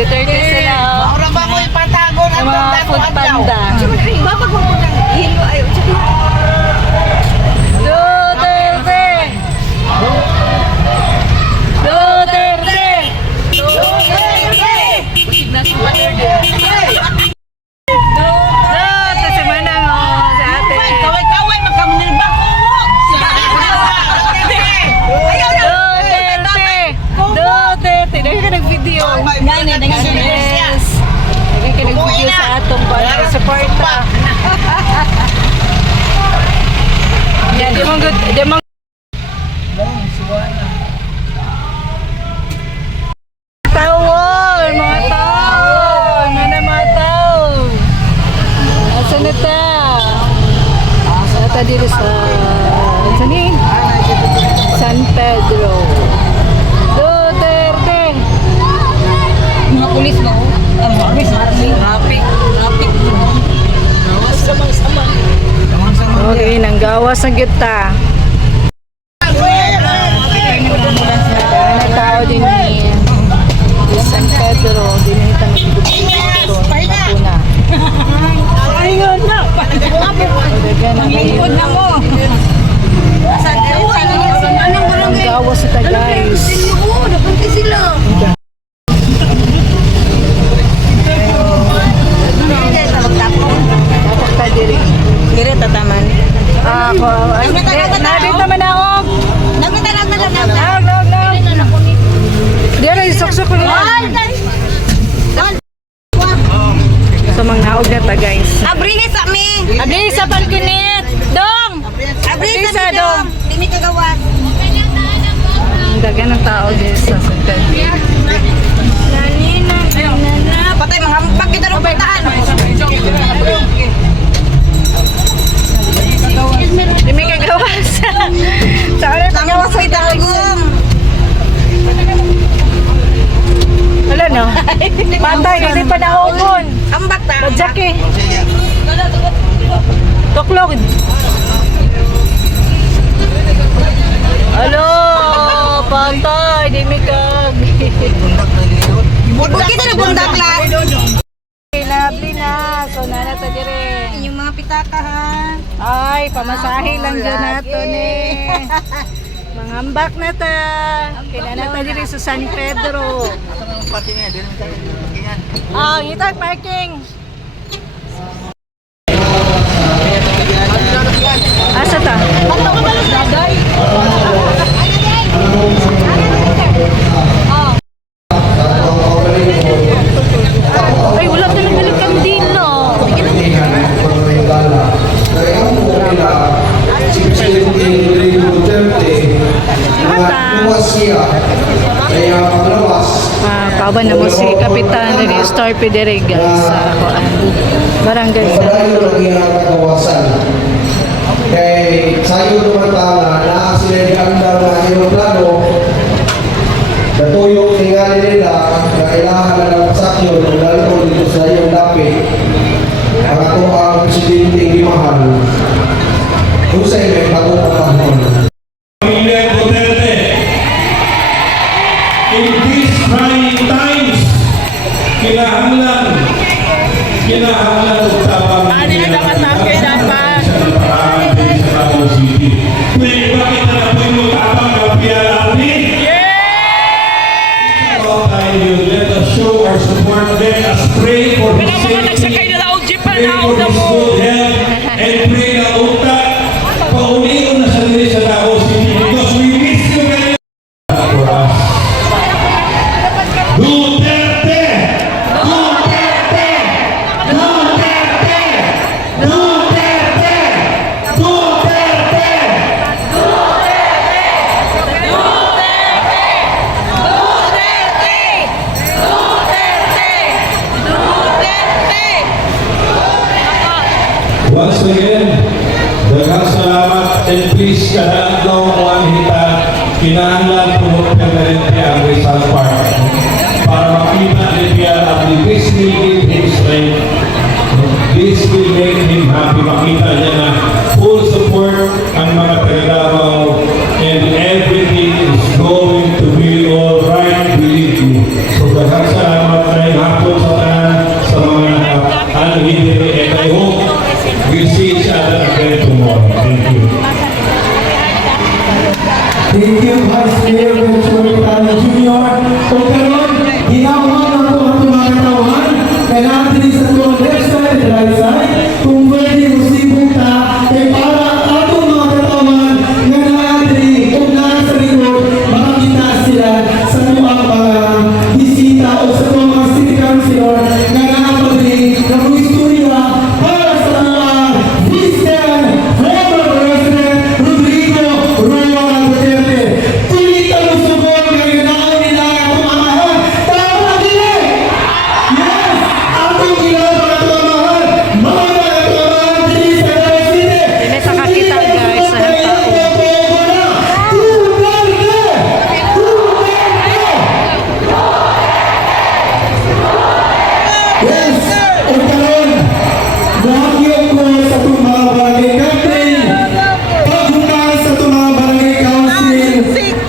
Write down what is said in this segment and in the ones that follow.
Duterte sila. Maura ba mo ipatagon ang Mga food panda. Babag mo ng hilo ayo. Duterte! Duterte! Duterte! Si Manang o, si ate. Kaway-kaway magkamunilbak mo. Duterte! Duterte! Dahil ka nag-video. Yes. Dahil ka nag-video sa atong support. Yan, di mong good. Di mong tawon, mga tao. Mga tao. Asan na ta? Asan na ta dito sa San Pedro. Duterte! Mga pulis mo. Rapik. Sama-sama. Okay, nanggawas ng kita. Ano tao din ni San Pedro, dinitang Pedro, Napuna. Ayun na. Panglikod na mo. Nanggawas sila guys. Napunti sila. Dapat ka diri. Kira tataman. Ako, nabit naman ako. Diyan ay sok-sok ko lang. So mangnaog na ta guys. Abri sa mi. Abli sa balkonit. Dong. Abri sa dong. Dimi kagawas. Ang dagan ng tao din sa Sundan. Patay mga hampak kita ro pagtahan. Di may kagawas. Sa ano kagawas ay Tagong. wala no. Patay, hindi pa naubon. Ambak ta. Badyak eh. Tuklog. Alo, patay, di may kag. Huwag kita na bundak la. Labli na, so nana ta dire. Yung mga pitaka ha. Ay, pamasahe lang dyan nato ni. Mangambak na ta. Kailan na ta dire sa San Pedro. Ah, itag parking. Asa ta? Ay, wala talang balik kang dino. Kauban na mo si Kapitan dari Star Pedere guys sa Barangay kawasan. Kay sayo tumantala na sila di andar na aeroplano natuyok tingali nila na ilahan na ng pasakyo ng lalito dito sa iyong dapit ang ato ang presidente hindi mahal Hussein may pagpapahon. Pamilya Duterte, in these trying times, kinahanglan tabang sa Davao City. Pwede ba kita na po yung tabang ng PLRD? Let us show our support. Let us pray for his safety, pray for his good health, and pray na utak paunin na sa dili sa Davao City because we miss you very much for us. Duterte! Duterte! Duterte! Duterte! Duterte! Once again, daghang salamat and please kadang-dong ang hita kinahanglan puno permanente ang Rizal Park para makita ni Pierre at this will give him strength. This will make him happy. Makita niya na full support ang mga taga-Davao and everything is going to be all right, believe me. So daghang salamat na Thank you, Vice Mayor Benjamin Pitano Jr. O karon, ginawa na po ang mga katawan na natin sa tuwang left side at right side. Kung pwede musibong ta, ay para atong mga katawan na natin kung nasa likod, makakita sila sa tuwang mga bisita o sa tuwang mga city councilor na nakapagay na mga istorya para sa mga Christian former President Rodrigo Roa Duterte. Tulit ang usubon ngayon na nila ang pamamahan. Tama nila! Yes! Atong ginagawa ang pamamahan. Mga pamamahan din sa Davao City. Hindi pakakita guys sa tao. Yes! O karon, bahagyo ko sa itong mga barangay captain, pagbukas sa itong mga barangay council,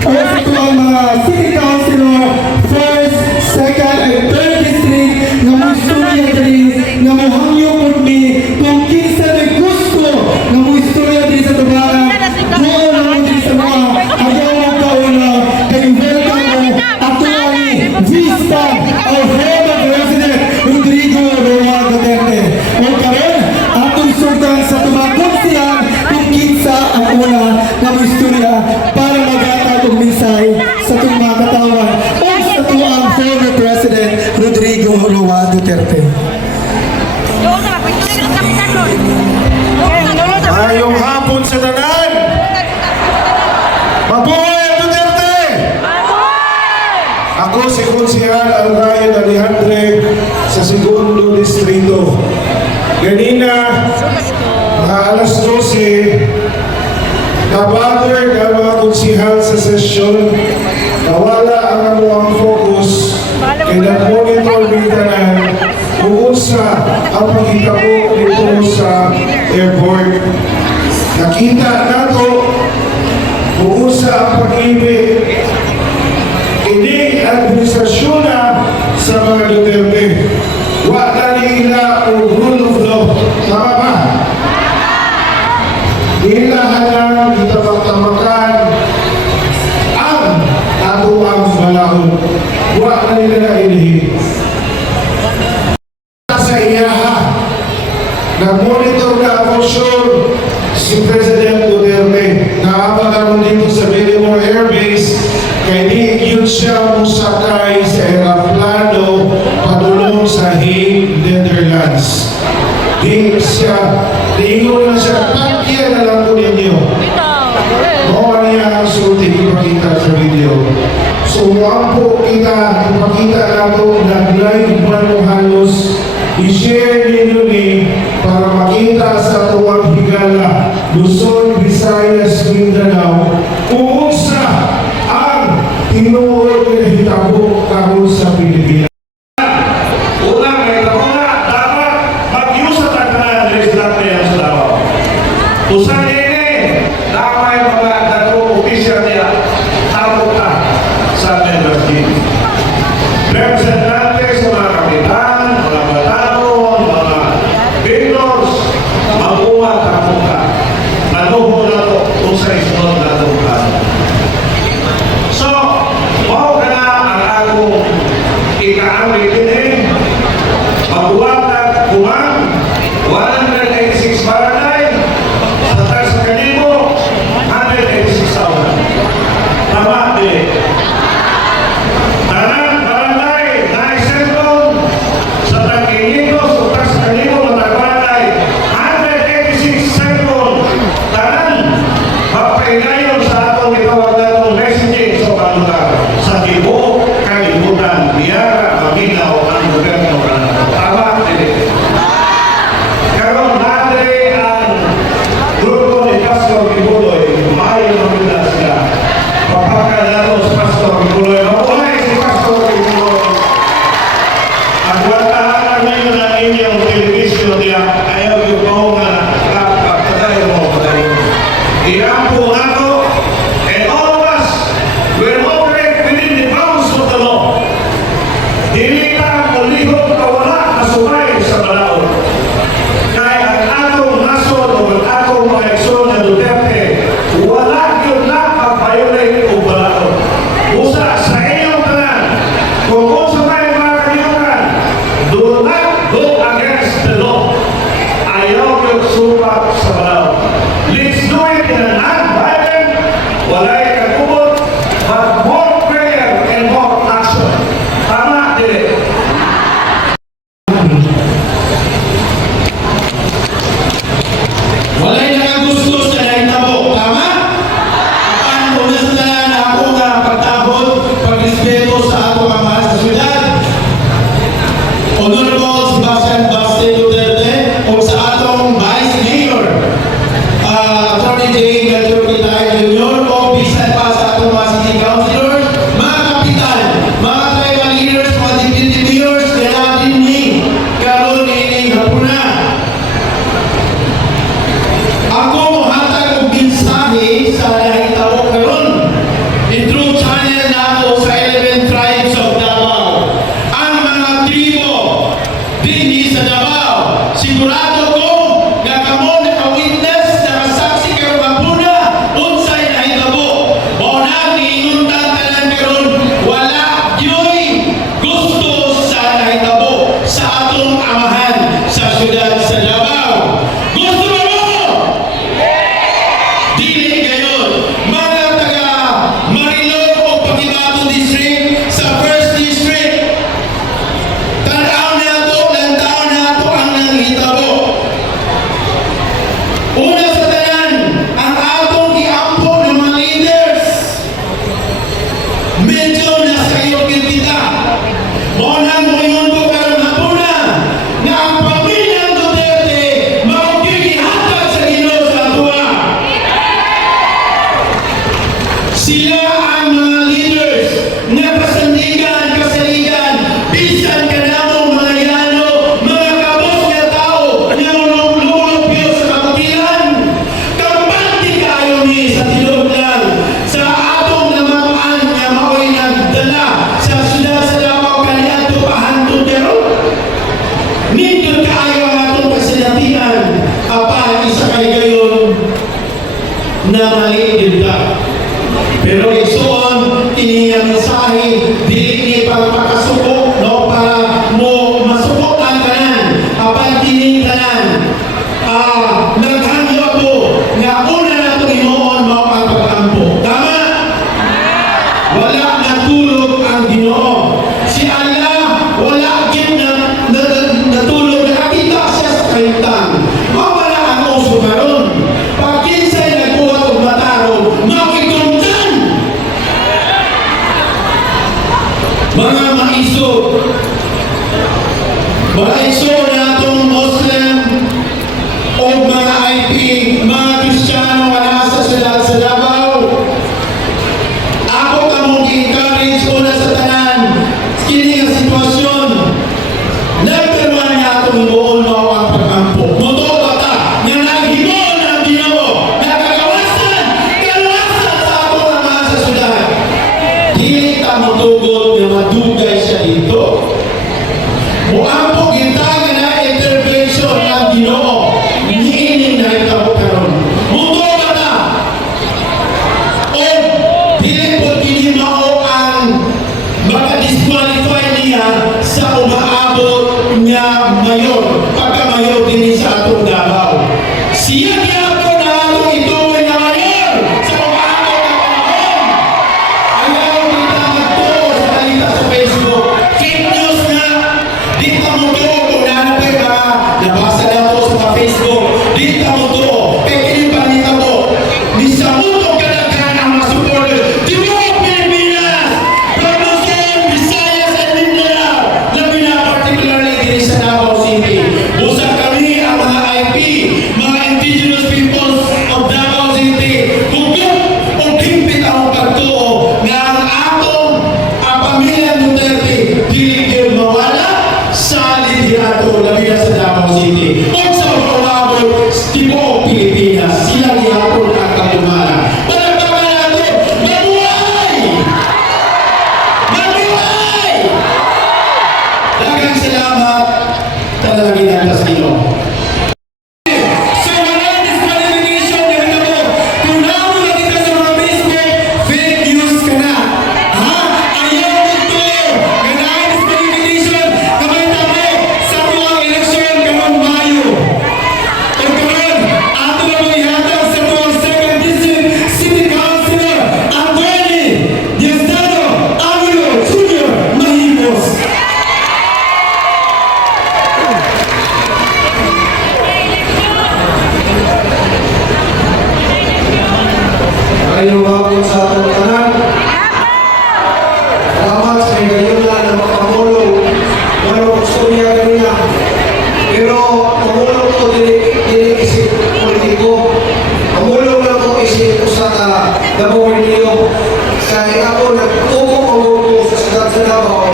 o sa itong mga city councilor, first, second, and third district, na mo istorya diri, na mo hangyo po mi, kung kinsa may gusto, na mo istorya diri sa tubaran, doon na mo diri sa mga ayaw mo kauna, kay welcome mo, ato ani, vista, o former President Rodrigo Roa Duterte. O karon, atong sultan sa tumakot siya kung kinsa ang una na mo istorya para magatag og minsay sa itong mga katawan o sa tuwang former President Rodrigo Roa Duterte. Ayong hapon sa tanan. Mabuhay ang Duterte! Ako si Konsehal Alrayan Alejandre sa Segundo Distrito. Ganina, mga alas 12, nabater ka mga konsehal sa sesyon, nawala ang amuang focus, kay nag-monitor bintanan kung sa ang pagkitabo dito sa airport. Nakita nato kung sa ang pag-ibig ini administrasyon na sa mga Duterte. Wala nila o rule of law. Tama ba? Nilahan lang itabak-tabakan ang ato ang malahon. Wala nila na ilihin. Sa iyaha, nag-monitor na ako sure si President Duterte na abagan dito sa Villamor Air Base kaya di yun siya musakay sa aeroplano padulong sa Hague, Netherlands. Di siya, diingon na siya, pagkaya na lang ko ninyo. Mawala niya ang sulti, ipakita sa video. So, po kita, ipakita nato, nag-live man mo halos, i-share ninyo ni para makita sa tuwang higala, Luzon, Visayas, Mindanao, kung sa ang tinuod na hitabo kahon sa Pilipinas. Unang may na dapat mag-use sa tagnan legislative sa Davao. Usan ini, damay mga dato opisyal niya, tapos na sa Medellin. Representante sa mga kapitan, mga batanon, mga vendors, mag-uwag tapos na. Ano ho na to kung sa isunod na ito ka. So, mao ka na ang akong ikaamit din eh. Mag-uwag na kumang 186 barangay sa supak sa balaw. Let's do it in a non-violent, walay kagubot, but more prayer and more action. Tama, dili. Walay nakagusto sa nahitabo, tama? Ang una sa tanan na ako nga pagtabot, pagrespeto sa ato ang mahal sa syudad. Honorable Sebastian Baste Duterte o sa atong Vice Mayor, Attorney J. Melchor Quintay Jr. o bisan pa sa atong mga city councilors, mga kapitan, mga tribal leaders, mga deputy mayors, kaya din ni karon ini hapuna. Ako mohatag og mensahe sa nahitabo karon. Through channel na ako sa 11 tribes of Davao. Ang mga tribo dinhi sa Davao, sigurado ko nga kamo naka-witness, nakasaksi kayo mapuna unsay nahitabo. Mao na niinguntan tanan karon, wala gyoy gusto sa nahitabo sa atong amahan sa syudad sa Davao. Gusto mo? Dili gayon, mga taga Marilog o Pakibato District sa 1st District. Tanaw na ito, lantaw na ito ang nanghitabo. Una sa tanan, ang atong iampo ng mga leaders. Medyo nasa iyo kita. Monang moyon ko karon hapuna na ang pamilyang Duterte maugigihatan sa Ginoo sa tuwa. Sila ang mga leaders nga kasandigan, kasaligan, bisan ka namong mga yano, mga kabos nga tao, nga lumulupyo sa kapatilan. Kampante kayo ni sa tilog lang, sa atong namamaan nga mao'y nagdala sa syudad sa Davao kaniadto pahantud karon. Nindot kaayo ang atong kasinatian, apan isa kay gayon na maliit ka. Pero isuon ini nga mensahe dili ni pagpakasuko no para mo masukok ang tanan apan kini tanan naghangyo ko nga una nato himuon mao ang pagkampo, tama? Wala natulog ang Ginoo, si Allah wala gid natulog, nakakita siya sa kahimtang. Mao wala ang uso karon pag kinsay nagbuhat og matarong mao'y mga maiso na itong Muslim o mga IP, mga Kristiyano nga nasa syudad sa Davao. Ako kamong i-encourage una sa tanan, kini nga sitwasyon, nagkaroon niya itong buon mao ang pagkampo. Totoo ba ta? Nga naghimuon ang Ginoo, nakagawasan, kaluwasan sa ako nga mga sa syudad. Dili ka matugod nga madugay siya dito. Muampo gintagan na intervention ng Ginoo. Niining na itabo karon. Muto ka na. O dili po kini mao ang maka-disqualify niya sa umaabot nga mayor. Pagka-mayor din sa atong Davao. Siya gyapon na atong ituloy na mayor sa umaabot na panahon. Ayaw kita magtuo sa balita sa Facebook. Fake news na. Di ka mo to kung naano pa yung mga nabasa na to sa mga Facebook. Di ka mo to. Kaya kinibalita mo. Ni sa mundo kadaghan ang mga supporters. Di mo Pilipinas! From Luzon, Visayas, and Mindanao. Labi na particularly dito sa Davao City. Busa kami ang mga IP, mga indigenous peoples of Davao City. Hugot o himpit ang pagtuo nga ang atong ang pamilya Duterte dili gyud mawala sa liderato labi na sa Davao City. Kung sa pangabot, tipo Maayong hapon sa atong tanan. Salamat sa gayuna na makamulong. Wala gusto niya kanina. Pero mamulong ko dili isip politiko. Mamulong lang ko isip ko sa gabawin niyo. Kaya ako nagtuko ko sa Sagad sa Davao.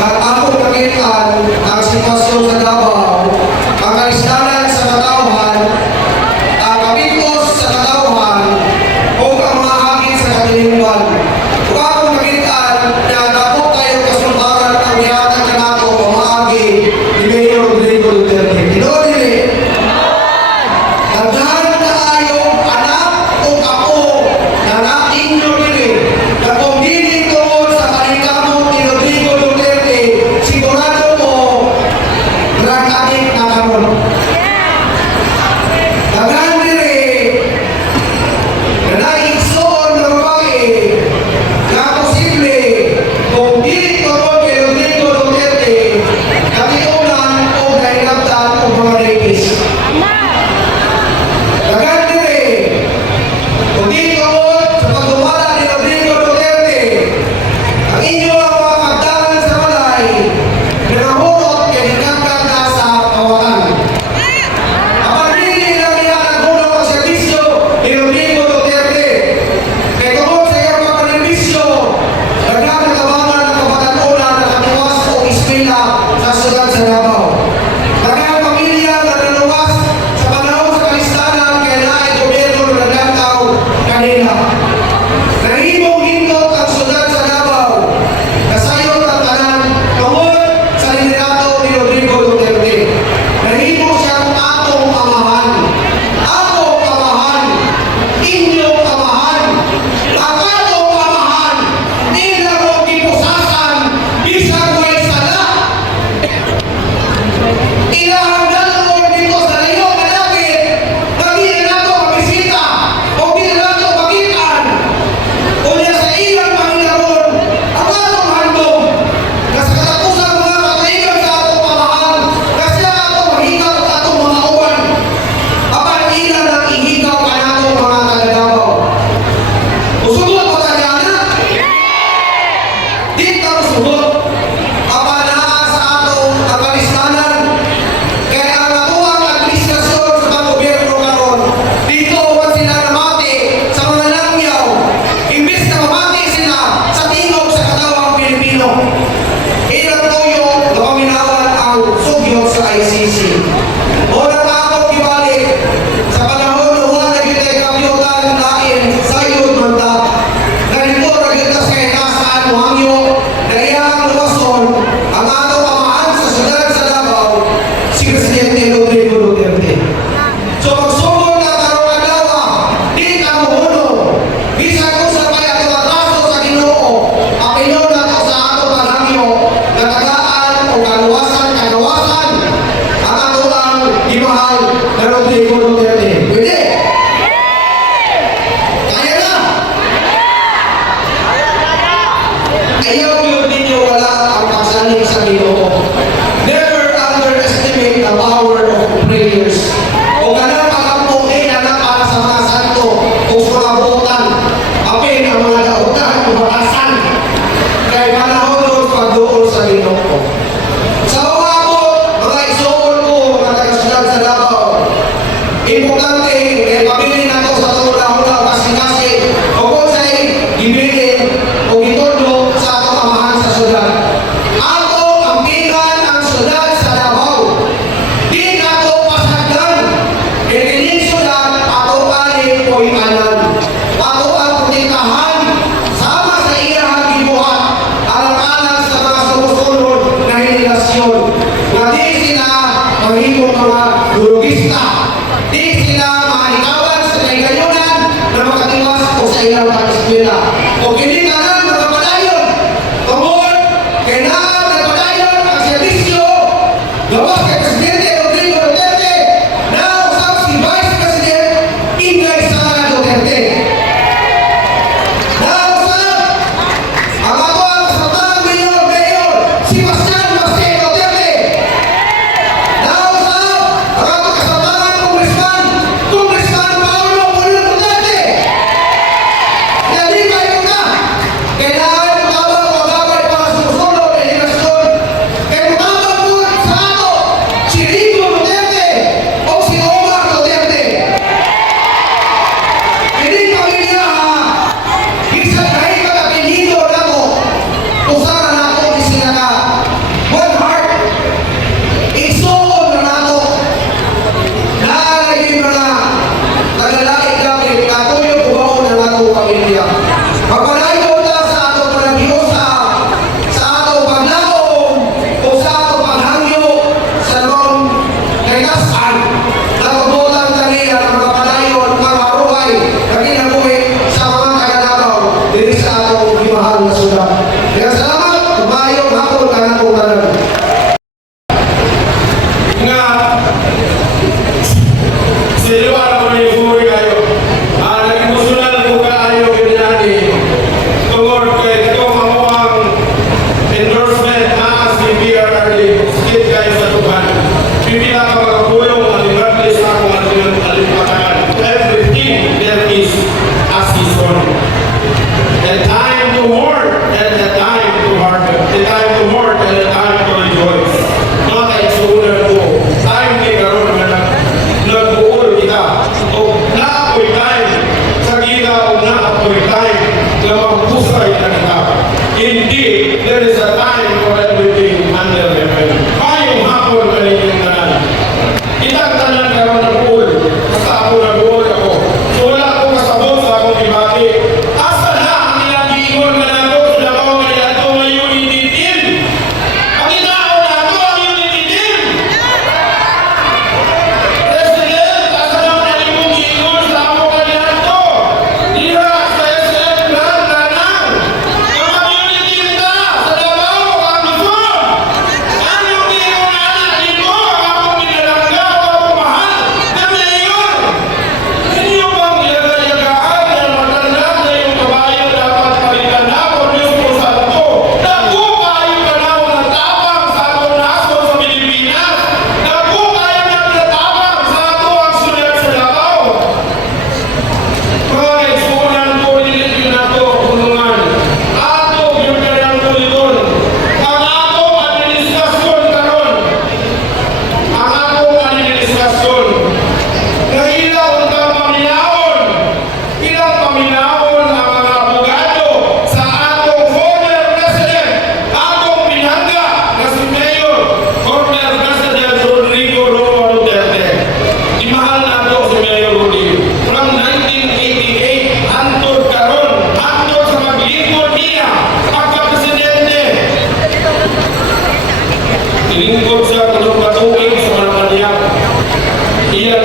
At ako nakita ang sitwasyon sa Davao. Ang kalistanan sa katauhan, ang kapitos sa katauhan, o ang mga hangin sa katilimuan. Kung ako nakita na dapat tayo kasultaran ang yatag na nato pamahagi ni Mayor Rodrigo Duterte. Tinoon nila, daghan na ayong anak o ako na nating nyo na kung dili tungkol sa kalikamo ni Rodrigo Duterte, sigurado ko drug addict na karon. Daghan diri na naigsoon ng babae na posible kung dili tungkol kay Rodrigo Duterte katiunan o nainabtan o mga rapist. Daghan diri kung dili tungkol sa pagdumala ni Rodrigo Duterte ang inyo ang mga pagdalan sa balay na nahulot kay hinangkat na sa kawakan. Ang pagdili lang niya nagulong ang serbisyo ni Rodrigo Duterte. Kaya tungkol sa iyong mga benepisyo, nagkakatabangan ng kapatanunan na katiwas o eskwela sa Sagad sa Davao. Kaya pamilya na naluwas sa panahon sa kalistanan kaya naay gobyerno na naglantaw kanila. Nahimong hindot ang Sagad sa Davao. Kasayot ang tanan tungkol sa liderato ni Rodrigo Duterte. Nahimo siyang atong amahan. Ako amahan. Inyo amahan. Ang atong amahan. Nila mo kipusasan. Bisag may sala. Ilahanggan mo dito sa layo na langit. Hindi na nato mabisita. O hindi na nato magitan. Unya sa ilang Panginoon, ang atong handog, na sa katapusan mga kataigan sa atong pamahal, kasi ang atong mahikaw at atong mga uwan, apan ilan ang ihikaw ka natong mga kalagawaw. Usugot ko tagyana? Di ka usugot. Apan naa sa atong kalistanan, kaya ang atuang administrasyon sa mga gobyerno karon, dito man sila namati sa mga langyaw, imbis na mamati sila sa tingog sa katawang Pilipino. Ilang tuyo na paminawan ang sugyot sa ICC. O natakot ibalik sa panahon na huwag nagitay kapiyutan lain sa iyong manda. Ganito nagitas kay nasaan wangyo na iyang luwason ang atong amahan sa Sagad sa Davao, si Presidente Rodrigo Duterte. So magsugod na karong adlaw, di ka mohunong. Bisan kung sa may atong atraso sa Ginoo, apelyo na to sa atong panghangyo na tagaan o kaluwasan ang atong gimahal na Rodrigo Duterte. Pwede? Kaya na? Ayaw yun ninyo wala ang pagsaling sa Ginoo. Never underestimate the power of prayers. O ganang pagkampong na para sa mga santo o sa mga butan, apin ang mga dautan o batasan. Kaya panahon doon pagdoon sa Ginoo. Sa mga po, mga isuon ko, mga taga-Sagad sa Davao, importante, kaya pamilya na to sa tula-hula kasi o kung sa'y gibilin o gitondo sa atong amahan sa syudad. Ato ang pikan ang syudad sa Davao. Di nato pasagdan. Kaya kining syudad, ato ani o ikanan. Ato ang putikahan sama sa iyang gibuhat alang-alang sa mga sumusunod na henerasyon. Na di sila mahimong mga durugista. Di sila mahikawan sa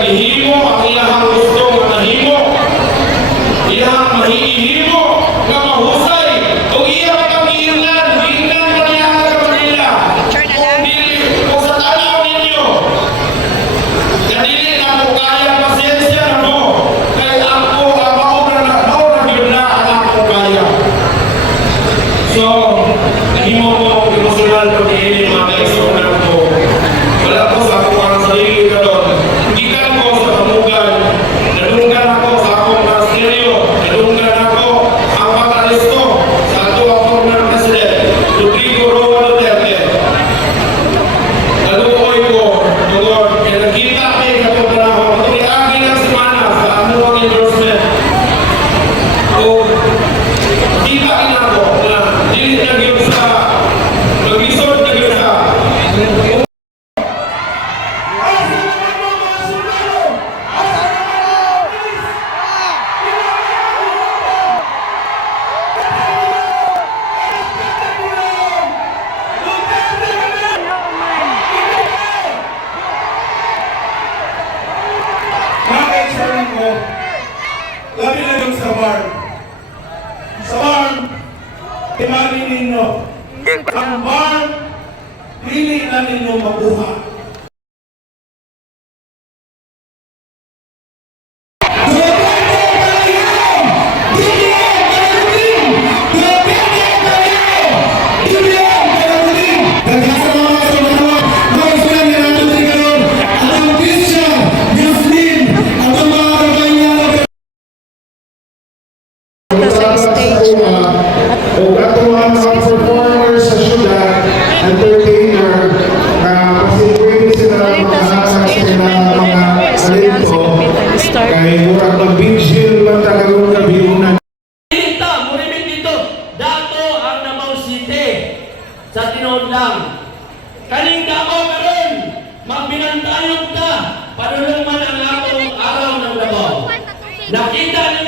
ihimo ang ilahang gusto nga mahimo. Ilahang mahihimo nga mahusay. Kung iya kang hiingan mo niya sa kanila. Kung sa tanaw ninyo, na dili na mo kaya pasensya na mo. Kaya ako ang maura yun na ang ako kaya. So, himo mo emosyonal pag-iinig mga kaisunan ko. Wala ko sa ako ang sarili ka doon. Gikan ko sa kamugan. Nadunggan ako sa akong masteryo. Nadunggan ako ang pag-alisto sa ato ang former president, Rodrigo Roa Duterte. Naluoy ko, tungod, kaya nagkita kayo sa itong panahon. Itong iagi ng semana sa amuang endorsement. O, kita ina ko na dili na gyud sa mag-resort na gyud sa Mga kaisaran ko, labi na yung sa bar. Sa bar, timali ninyo. Ang bar, pili na ninyo mabuha. Sa stage. O katuwang mga performers sa syudad, entertainer, na kasi pwede sila makahasa sa mga talento. Kaya murag mag-vigil man talagang gabi unan. Dito, murimit dito. Dato ang Davao City sa tinuod lang. Kaning damo karon, magbinantayog ta. Padulong man ang atong araw ng Davao. Nakita niyo